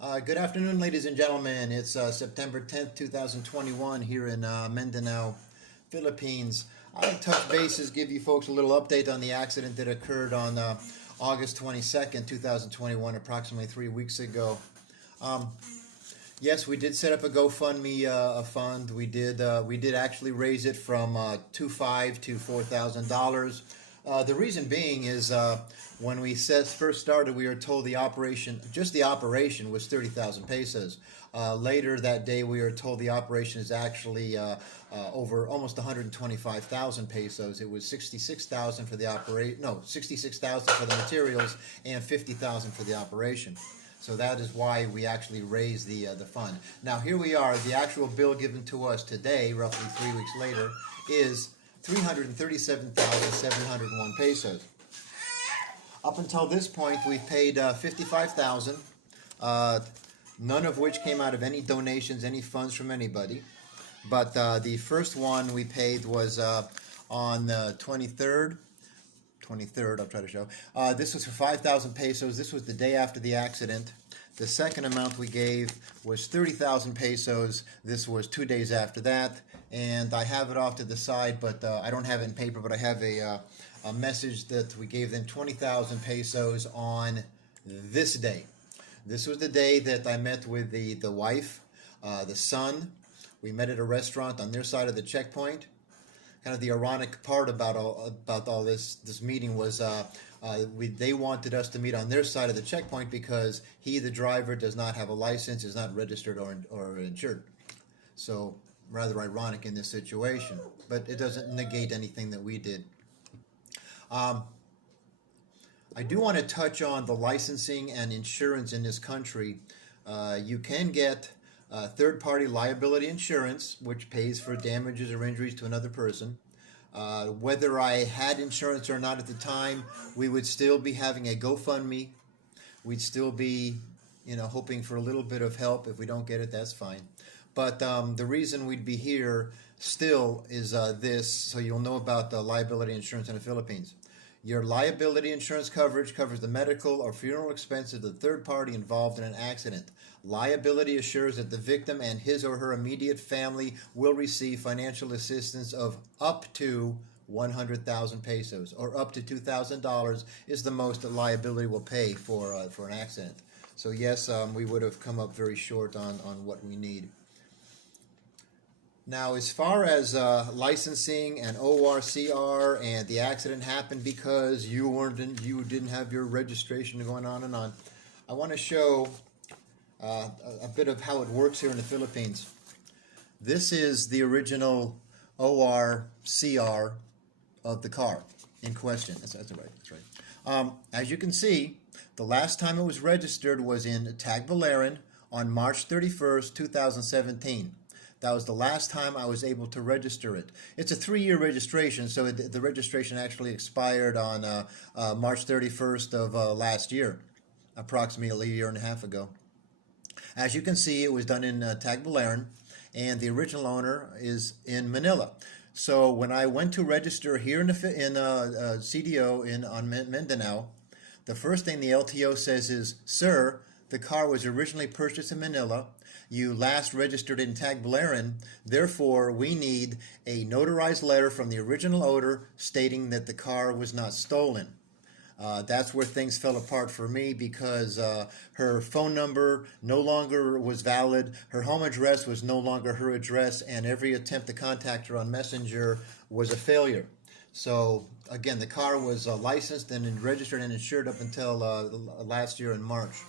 Good afternoon, ladies and gentlemen. It's September 10th, 2021 here in Mindanao, Philippines. I'll touch bases, give you folks a little update on the accident that occurred on August 22nd, 2021, approximately 3 weeks ago. Um, yes, we did set up a GoFundMe fund. We did actually raise it from $2,500 to $4,000. The reason being is when we first started, we were told just the operation was 30,000 pesos. Later that day, we were told the operation is actually over almost 125,000 pesos. It was 66,000 for the operation, no, 66,000 for the materials and 50,000 for the operation. So that is why we actually raised the fund. Now here we are. The actual bill given to us today, roughly 3 weeks later, is 337,701 pesos. Up until this point, we've paid 55,000, none of which came out of any donations, any funds from anybody. But the first one we paid was on the 23rd. I'll try to show. This was for 5,000 pesos. This was the day after the accident. The second amount we gave was 30,000 pesos. This was 2 days after that. And I have it off to the side, but I don't have it in paper, but I have a message that we gave them 20,000 pesos on this day. This was the day that I met with the wife, the son. We met at a restaurant on their side of the checkpoint. Kind of the ironic part about all this meeting was they wanted us to meet on their side of the checkpoint because he, the driver, does not have a license, is not registered or insured. So rather ironic in this situation, but it doesn't negate anything that we did. I do want to touch on the licensing and insurance in this country. You can get third-party liability insurance, which pays for damages or injuries to another person. Whether I had insurance or not at the time, we would still be having a GoFundMe. We'd still be, hoping for a little bit of help. If we don't get it, that's fine. But the reason we'd be here still is this, so you'll know about the liability insurance in the Philippines. Your liability insurance coverage covers the medical or funeral expenses of the third party involved in an accident. Liability assures that the victim and his or her immediate family will receive financial assistance of up to 100,000 pesos, or up to $2,000 is the most that liability will pay for an accident. So yes, we would have come up very short on what we need. Now, as far as licensing and ORCR and the accident happened because you didn't have your registration going on and on, I want to show a bit of how it works here in the Philippines. This is the original ORCR of the car in question. That's right. As you can see, the last time it was registered was in Tagbilaran on March 31st, 2017. That was the last time I was able to register it. It's a 3-year registration, so the registration actually expired on March 31st of last year, approximately a year and a half ago. As you can see, it was done in Tagbilaran, and the original owner is in Manila. So when I went to register here in CDO on Mindanao, the first thing the LTO says is, "Sir, the car was originally purchased in Manila. You last registered in Tagbilaran, therefore we need a notarized letter from the original owner stating that the car was not stolen." That's where things fell apart for me because her phone number no longer was valid, her home address was no longer her address, and every attempt to contact her on Messenger was a failure. So again, the car was licensed and registered and insured up until last year in March.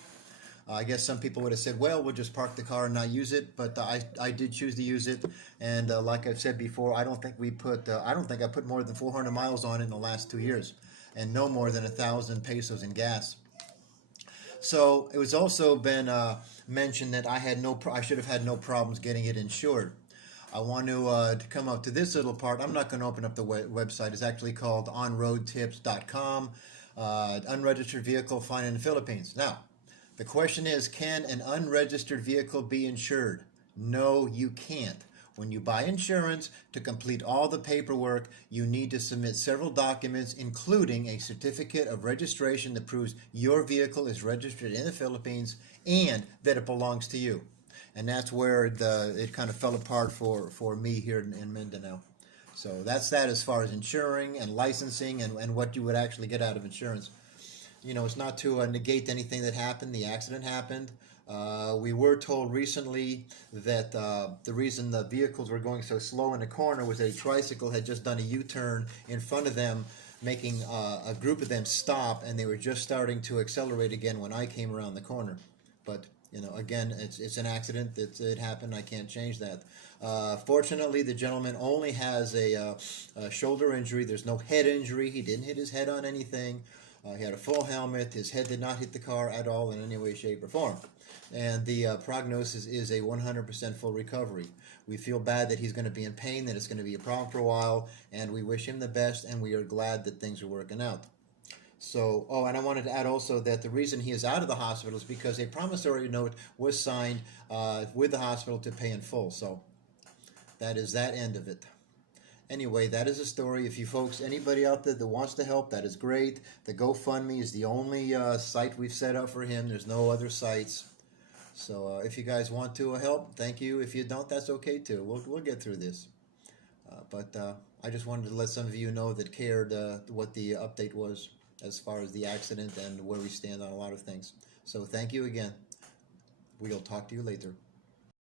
I guess some people would have said, well, we'll just park the car and not use it, but I did choose to use it, and like I've said before, I don't think I put more than 400 miles on it in the last 2 years, and no more than 1,000 pesos in gas. So it was also been mentioned that I should have had no problems getting it insured. I want to come up to this little part. I'm not going to open up the website. It's actually called onroadtips.com, unregistered vehicle fine in the Philippines. Now, the question is, can an unregistered vehicle be insured? No, you can't. When you buy insurance, to complete all the paperwork, you need to submit several documents, including a certificate of registration that proves your vehicle is registered in the Philippines and that it belongs to you. And that's where it kind of fell apart for me here in Mindanao. So that's that as far as insuring and licensing and what you would actually get out of insurance. You know, it's not to negate anything that happened. The accident happened. We were told recently that the reason the vehicles were going so slow in the corner was that a tricycle had just done a U-turn in front of them, making a group of them stop, and they were just starting to accelerate again when I came around the corner. But you know, again, it's an accident. It happened. I can't change that. Fortunately, the gentleman only has a shoulder injury. There's no head injury. He didn't hit his head on anything. He had a full helmet. His head did not hit the car at all in any way, shape, or form. And the prognosis is a 100% full recovery. We feel bad that he's going to be in pain, that it's going to be a problem for a while, and we wish him the best, and we are glad that things are working out. So, and I wanted to add also that the reason he is out of the hospital is because a promissory note was signed with the hospital to pay in full. So that is that end of it. Anyway, that is a story. If you folks, anybody out there that wants to help, that is great. The GoFundMe is the only site we've set up for him. There's no other sites. So if you guys want to help, thank you. If you don't, that's okay too. We'll get through this. But I just wanted to let some of you know that cared what the update was as far as the accident and where we stand on a lot of things. So thank you again. We'll talk to you later.